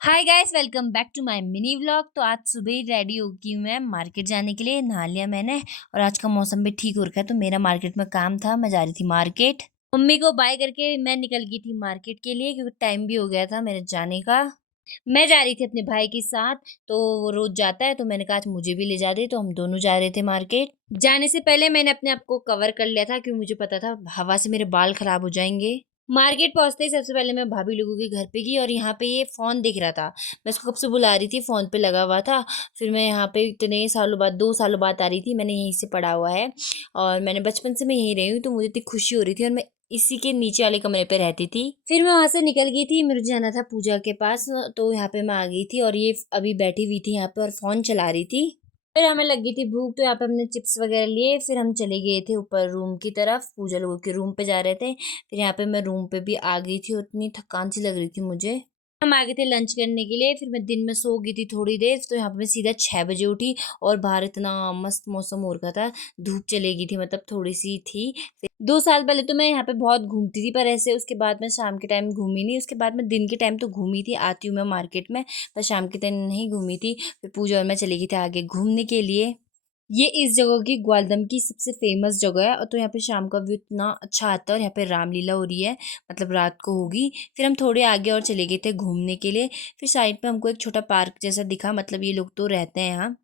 Hi guys, welcome back to my mini vlog. तो आज सुबह ही रेडी हो गई हूँ मैं मार्केट जाने के लिए। नहा लिया मैंने और आज का मौसम भी ठीक हो रखा है, तो मेरा मार्केट में काम था। मैं जा रही थी मार्केट। मम्मी को बाय करके मैं निकल गई थी मार्केट के लिए, क्योंकि टाइम भी हो गया था मेरे जाने का। मैं जा रही थी अपने भाई के साथ। तो वो रोज जाता है, तो मैंने कहा आज मुझे भी ले जा दे, तो हम दोनों जा रहे थे मार्केट। जाने से पहले मैंने अपने आप को कवर कर लिया था, क्योंकि मुझे पता था हवा से मेरे बाल खराब हो जाएंगे। मार्केट पहुंचते ही सबसे पहले मैं भाभी लोगों के घर पे गई, और यहाँ पे ये फोन दिख रहा था। मैं इसको कब से बुला रही थी, फोन पे लगा हुआ था। फिर मैं यहाँ पे इतने सालों बाद, 2 सालों बाद आ रही थी। मैंने यहीं से पढ़ा हुआ है और मैंने बचपन से मैं यहीं रही हूँ, तो मुझे इतनी खुशी हो रही थी। और मैं इसी के नीचे वाले कमरे पे रहती थी। फिर मैं वहां से निकल गई थी, मुझे जाना था पूजा के पास। तो यहाँ पे मैं आ गई थी और ये अभी बैठी हुई थी यहाँ पे और फोन चला रही थी। फिर हमें लगी थी भूख, तो यहाँ पे हमने चिप्स वगैरह लिए। फिर हम चले गए थे ऊपर रूम की तरफ, पूजा लोगों के रूम पे जा रहे थे। फिर यहाँ पे मैं रूम पे भी आ गई थी और इतनी थकान सी लग रही थी मुझे। हम आ गए थे लंच करने के लिए। फिर मैं दिन में सो गई थी थोड़ी देर, तो यहाँ पे मैं सीधा 6 बजे उठी। और बाहर इतना मस्त मौसम हो रखा था, धूप चली गई थी, मतलब थोड़ी सी थी। 2 साल पहले तो मैं यहाँ पे बहुत घूमती थी, पर ऐसे उसके बाद मैं शाम के टाइम घूमी नहीं। उसके बाद मैं दिन के टाइम तो घूमी थी, आती हूँ मैं मार्केट में, पर शाम के टाइम नहीं घूमी थी। फिर पूजा और मैं चली गई थी आगे घूमने के लिए। ये इस जगह की ग्वालदम की सबसे फेमस जगह है, और तो यहाँ पे शाम का व्यू इतना अच्छा आता है। और यहाँ पे रामलीला हो रही है, मतलब रात को होगी। फिर हम थोड़े आगे और चले गए थे घूमने के लिए। फिर साइड पे हमको एक छोटा पार्क जैसा दिखा, मतलब ये लोग तो रहते हैं यहाँ,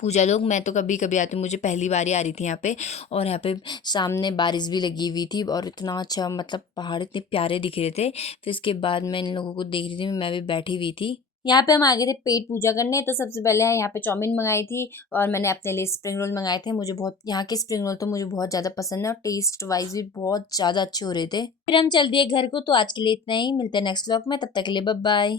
पूजा लोग। मैं तो कभी कभी आती हूँ, मुझे पहली बार ही आ रही थी यहाँ पे। और यहाँ पे सामने बारिश भी लगी हुई थी, और इतना अच्छा, मतलब पहाड़ इतने प्यारे दिख रहे थे। फिर इसके बाद मैं इन लोगों को देख रही थी, मैं भी बैठी हुई थी। यहाँ पे हम आ गए थे पेट पूजा करने। तो सबसे पहले यहाँ पे चाउमीन मंगाई थी, और मैंने अपने लिए स्प्रिंग रोल मंगाए थे। मुझे बहुत, यहाँ के स्प्रिंग रोल तो मुझे बहुत ज़्यादा पसंद है, और टेस्ट वाइज भी बहुत ज़्यादा अच्छे हो रहे थे। फिर हम चल दिए घर को। तो आज के लिए इतना ही, मिलते हैं नेक्स्ट व्लॉग में, तब तक के लिए बाय बाय।